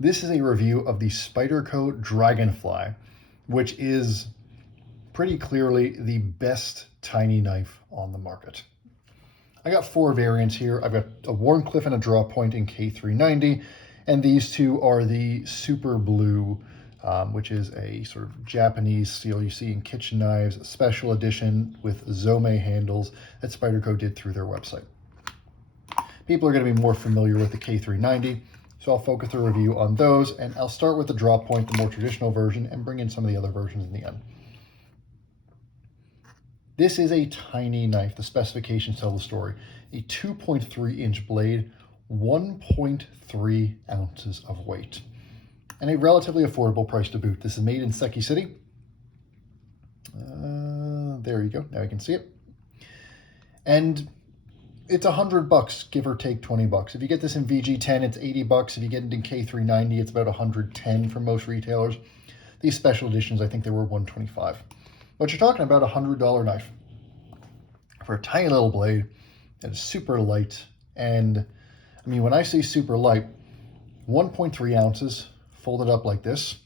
This is a review of the Spyderco Dragonfly, which is pretty clearly the best tiny knife on the market. I got 4 variants here. I've got a Warncliffe and a draw point in K390, and these two are the Super Blue, which is a sort of Japanese steel you see in kitchen knives, special edition with Zome handles that Spyderco did through their website. People are going to be more familiar with the K390, so I'll focus the review on those, and I'll start with the draw point, the more traditional version, and bring in some of the other versions in the end. This is a tiny knife. The specifications tell the story. A 2.3-inch blade, 1.3 ounces of weight, and a relatively affordable price to boot. This is made in Seki City. There you go. Now you can see it. And it's $100, give or take 20 bucks. If you get this in VG10, it's 80 bucks. If you get it in K390, it's about 110 for most retailers. These special editions, I think they were 125. But you're talking about a $100 knife for a tiny little blade that is super light. And I mean, when I say super light, 1.3 ounces folded up like this,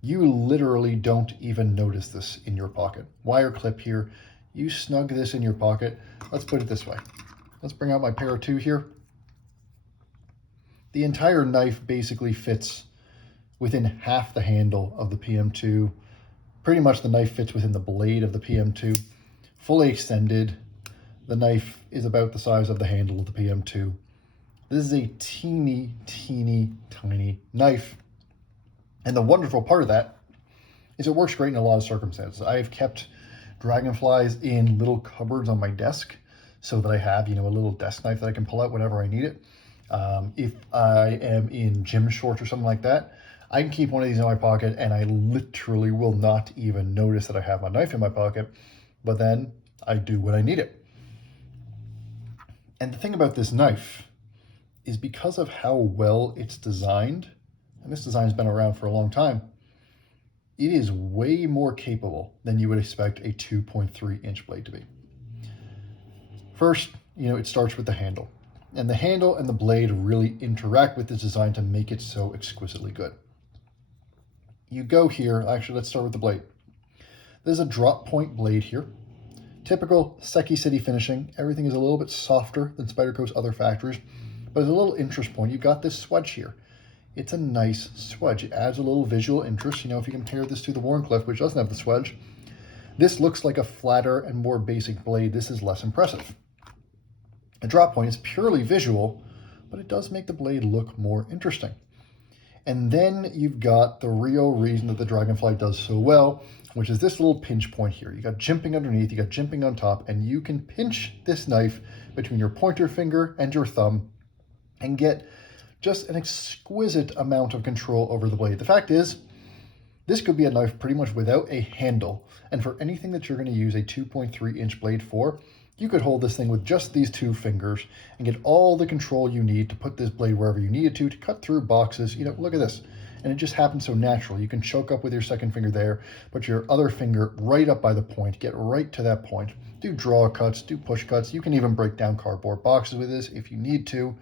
you literally don't even notice this in your pocket. Wire clip here, you snug this in your pocket. Let's put it this way. Let's bring out my Para 2 here. The entire knife basically fits within half the handle of the PM2. Pretty much the knife fits within the blade of the PM2. Fully extended, the knife is about the size of the handle of the PM2. This is a teeny, teeny, tiny knife. And the wonderful part of that is it works great in a lot of circumstances. I've kept Dragonflies in little cupboards on my desk so that I have, a little desk knife that I can pull out whenever I need it. If I am in gym shorts or something like that, I can keep one of these in my pocket and I literally will not even notice that I have my knife in my pocket, but then I do when I need it. And the thing about this knife is because of how well it's designed, and this design has been around for a long time, it is way more capable than you would expect a 2.3-inch blade to be. First, it starts with the handle. And the handle and the blade really interact with this design to make it so exquisitely good. You go here, actually let's start with the blade. There's a drop point blade here. Typical Seki City finishing. Everything is a little bit softer than Spyderco's other factories, but there's a little interest point. You've got this swedge here. It's a nice swedge. It adds a little visual interest. If you compare this to the Warncliffe, which doesn't have the swedge, this looks like a flatter and more basic blade. This is less impressive. A drop point is purely visual, but it does make the blade look more interesting. And then you've got the real reason that the Dragonfly does so well, which is this little pinch point here. You got jimping underneath, you got jimping on top, and you can pinch this knife between your pointer finger and your thumb and get just an exquisite amount of control over the blade. The fact is, this could be a knife pretty much without a handle, and for anything that you're going to use a 2.3-inch blade for, you could hold this thing with just these 2 fingers and get all the control you need to put this blade wherever you need it to cut through boxes. Look at this. And it just happens so natural. You can choke up with your second finger there, put your other finger right up by the point, get right to that point, do draw cuts, do push cuts. You can even break down cardboard boxes with this if you need to.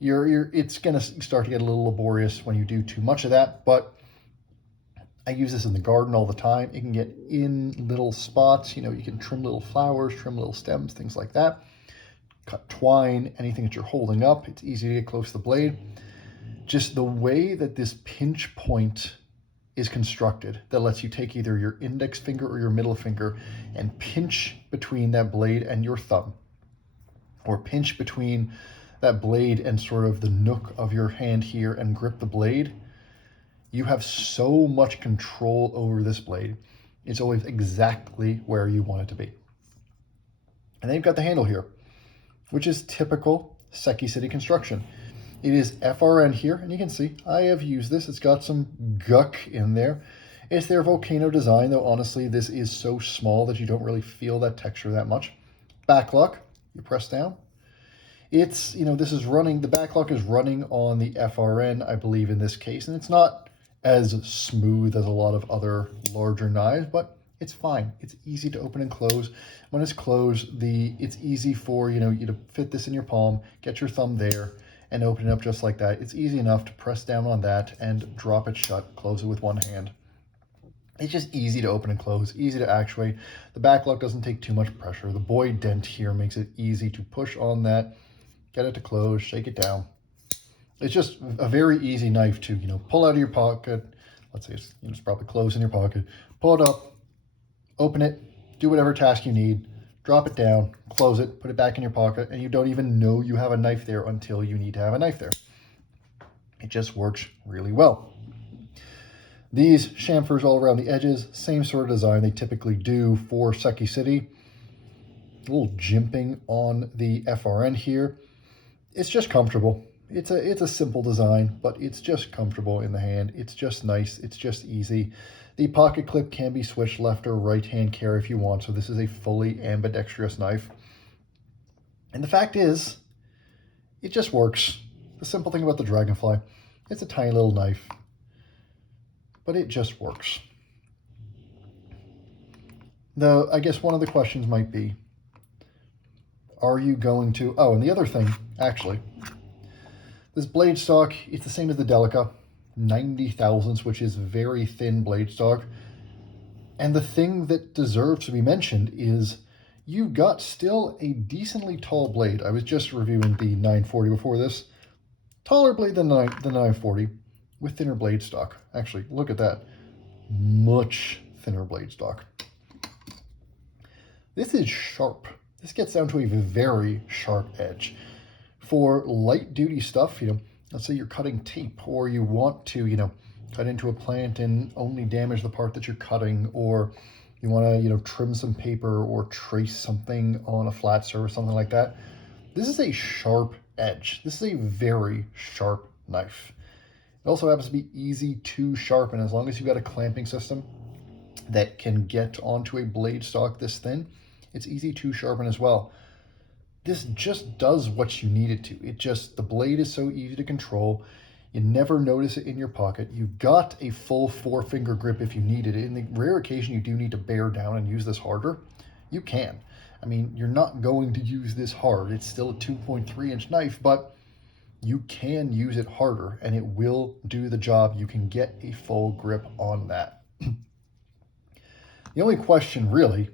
It's going to start to get a little laborious when you do too much of that, but I use this in the garden all the time. It can get in little spots. You can trim little flowers, trim little stems, things like that. Cut twine, anything that you're holding up. It's easy to get close to the blade. Just the way that this pinch point is constructed that lets you take either your index finger or your middle finger and pinch between that blade and your thumb, or pinch between that blade and sort of the nook of your hand here and grip the blade. You have so much control over this blade. It's always exactly where you want it to be. And then you've got the handle here, which is typical Seki City construction. It is FRN here, and you can see I have used this. It's got some guck in there. It's their volcano design, though honestly, this is so small that you don't really feel that texture that much. Backlock, you press down. It's, this is running, the backlock is running on the FRN, I believe in this case, and it's not as smooth as a lot of other larger knives, but it's fine. It's easy to open and close. When it's closed, it's easy for you to fit this in your palm, get your thumb there, and open it up just like that. It's easy enough to press down on that and drop it shut, close it with one hand. It's just easy to open and close, easy to actuate. The back lock doesn't take too much pressure. The Boyd dent here makes it easy to push on that, get it to close, shake it down. It's just a very easy knife to, pull out of your pocket. Let's say it's probably closed in your pocket. Pull it up, open it, do whatever task you need, drop it down, close it, put it back in your pocket, and you don't even know you have a knife there until you need to have a knife there. It just works really well. These chamfers all around the edges, same sort of design they typically do for Seki City. A little jimping on the FRN here. It's just comfortable. It's a simple design, but it's just comfortable in the hand. It's just nice. It's just easy. The pocket clip can be switched left or right hand carry if you want, so this is a fully ambidextrous knife. And the fact is, it just works. The simple thing about the Dragonfly, it's a tiny little knife, but it just works. Though, I guess one of the questions might be, are you going to... Oh, and the other thing, actually, this blade stock, it's the same as the Delica, 90 thousandths, which is very thin blade stock. And the thing that deserves to be mentioned is you got still a decently tall blade. I was just reviewing the 940 before this. Taller blade than the 940 with thinner blade stock. Actually, look at that. Much thinner blade stock. This is sharp. This gets down to a very sharp edge. For light duty stuff, let's say you're cutting tape or you want to, cut into a plant and only damage the part that you're cutting, or you want to, trim some paper or trace something on a flat surface, something like that. This is a sharp edge. This is a very sharp knife. It also happens to be easy to sharpen as long as you've got a clamping system that can get onto a blade stock this thin. It's easy to sharpen as well. This just does what you need it to. The blade is so easy to control. You never notice it in your pocket. You've got a full 4-finger grip if you need it. In the rare occasion you do need to bear down and use this harder, you can. I mean, you're not going to use this hard. It's still a 2.3-inch knife, but you can use it harder and it will do the job. You can get a full grip on that. The only question really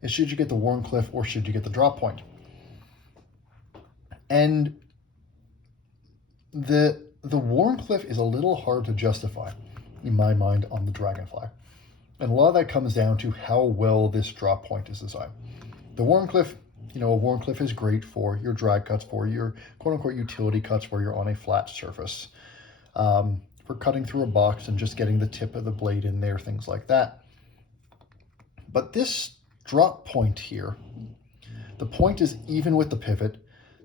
is, should you get the Wharncliffe or should you get the drop point? And the Wharncliffe is a little hard to justify, in my mind, on the Dragonfly. And a lot of that comes down to how well this drop point is designed. The Wharncliffe, a Wharncliffe is great for your drag cuts, for your quote-unquote utility cuts where you're on a flat surface, for cutting through a box and just getting the tip of the blade in there, things like that. But this drop point here, the point is even with the pivot.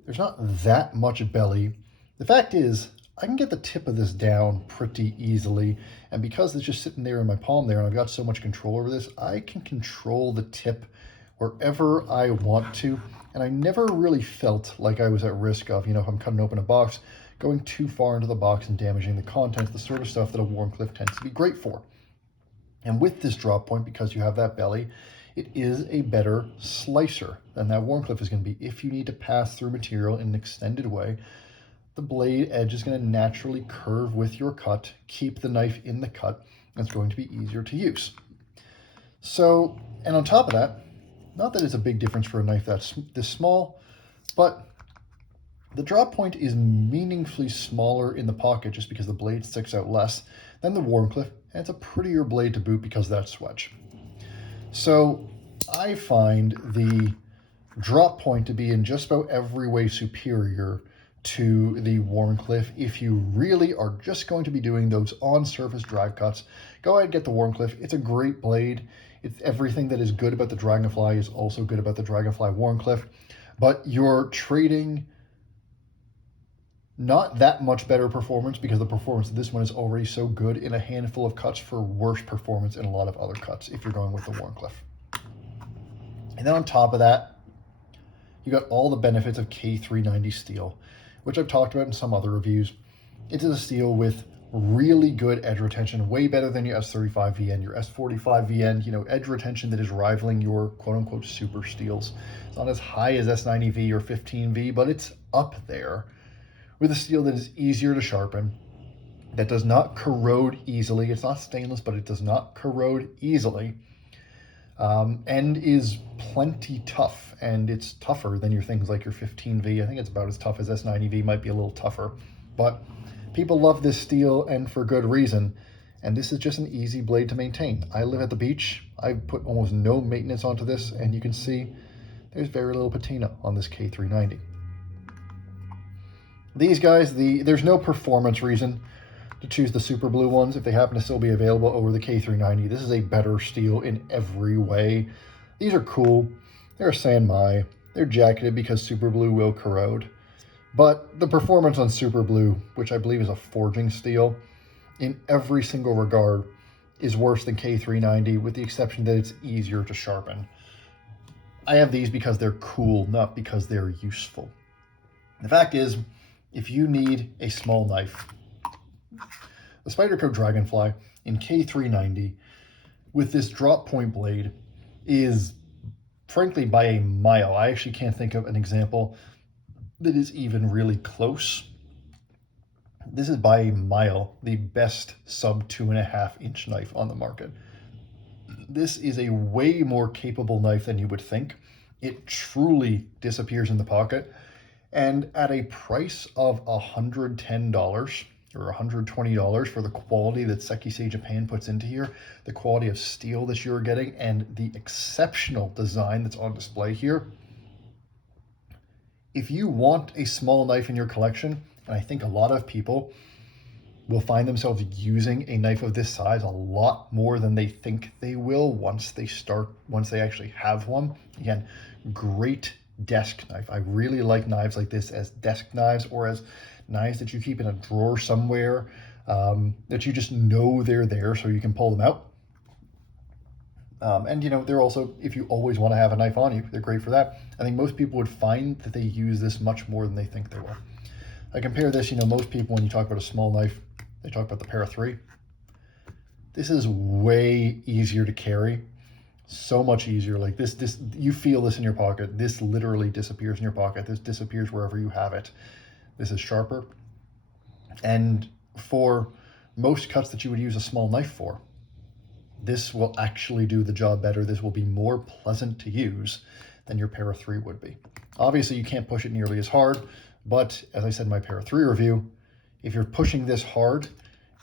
There's not that much belly. The fact is, I can get the tip of this down pretty easily, and because it's just sitting there in my palm there and I've got so much control over this, I can control the tip wherever I want to, and I never really felt like I was at risk of, if I'm cutting open a box, going too far into the box and damaging the contents, the sort of stuff that a Wharncliffe tends to be great for. And with this drop point, because you have that belly, it is a better slicer than that Wharncliffe is going to be. If you need to pass through material in an extended way, the blade edge is going to naturally curve with your cut, keep the knife in the cut, and it's going to be easier to use. So, and on top of that, not that it's a big difference for a knife that's this small, but the drop point is meaningfully smaller in the pocket just because the blade sticks out less than the Wharncliffe, and it's a prettier blade to boot because of that swedge. So I find the drop point to be in just about every way superior to the Wharncliffe. If you really are just going to be doing those on-surface drag cuts, go ahead and get the Wharncliffe. It's a great blade. It's everything that is good about the Dragonfly is also good about the Dragonfly Wharncliffe, but you're trading not that much better performance because the performance of this one is already so good in a handful of cuts for worse performance in a lot of other cuts if you're going with the Wharncliffe. And then on top of that, you got all the benefits of K390 steel, which I've talked about in some other reviews. It is a steel with really good edge retention, way better than your S35 VN, your S45 VN, edge retention that is rivaling your quote-unquote super steels. It's not as high as S90V or 15V, but it's up there with a steel that is easier to sharpen, that does not corrode easily. It's not stainless, but it does not corrode easily, and is plenty tough. And it's tougher than your things like your 15V. I think it's about as tough as S90V, might be a little tougher. But people love this steel, and for good reason. And this is just an easy blade to maintain. I live at the beach. I've put almost no maintenance onto this, and you can see there's very little patina on this K390. These guys, there's no performance reason to choose the super blue ones if they happen to still be available over the K390. This is a better steel in every way. These are cool. They're a Sanmai. They're jacketed because super blue will corrode. But the performance on super blue, which I believe is a forging steel, in every single regard is worse than K390, with the exception that it's easier to sharpen. I have these because they're cool, not because they're useful. The fact is, if you need a small knife, the Spyderco Dragonfly in K390 with this drop point blade is, frankly, by a mile. I actually can't think of an example that is even really close. This is by a mile the best sub 2.5 inch knife on the market. This is a way more capable knife than you would think. It truly disappears in the pocket, and at a price of $110 or $120 for the quality that Sekisei Japan puts into here, the quality of steel that you're getting, and the exceptional design that's on display here. If you want a small knife in your collection, and I think a lot of people will find themselves using a knife of this size a lot more than they think they will once they actually have one. Again, great desk knife. I really like knives like this as desk knives, or as knives that you keep in a drawer somewhere, that you just know they're there so you can pull them out. And they're also, if you always want to have a knife on you, they're great for that. I think most people would find that they use this much more than they think they will. I compare this, most people, when you talk about a small knife, they talk about the Para 3. This is way easier to carry, so much easier. Like this, you feel this in your pocket. This literally disappears in your pocket. This disappears wherever you have it. This is sharper. And for most cuts that you would use a small knife for, this will actually do the job better. This will be more pleasant to use than your Para 3 would be. Obviously, you can't push it nearly as hard, but as I said in my Para 3 review, if you're pushing this hard,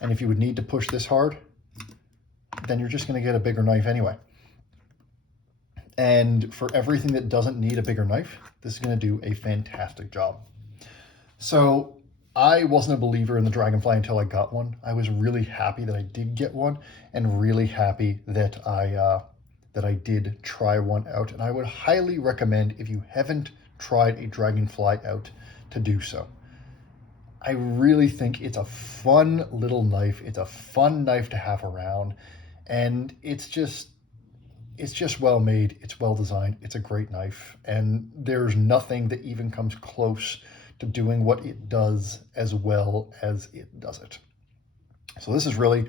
and if you would need to push this hard, then you're just going to get a bigger knife anyway. And for everything that doesn't need a bigger knife, this is going to do a fantastic job. So I wasn't a believer in the Dragonfly until I got one. I was really happy that I did get one, and really happy that I did try one out. And I would highly recommend, if you haven't tried a Dragonfly out, to do so. I really think it's a fun little knife. It's a fun knife to have around, and it's just well made. It's well designed. It's a great knife, and there's nothing that even comes close to doing what it does as well as it does it. So this is really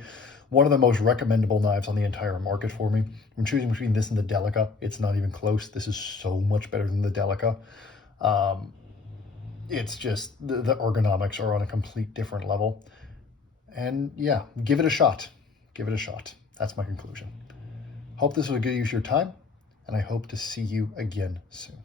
one of the most recommendable knives on the entire market for me. I'm choosing between this and the Delica. It's not even close. This is so much better than the Delica. It's just, the ergonomics are on a complete different level. And yeah, give it a shot. Give it a shot. That's my conclusion. Hope this was a good use of your time, and I hope to see you again soon.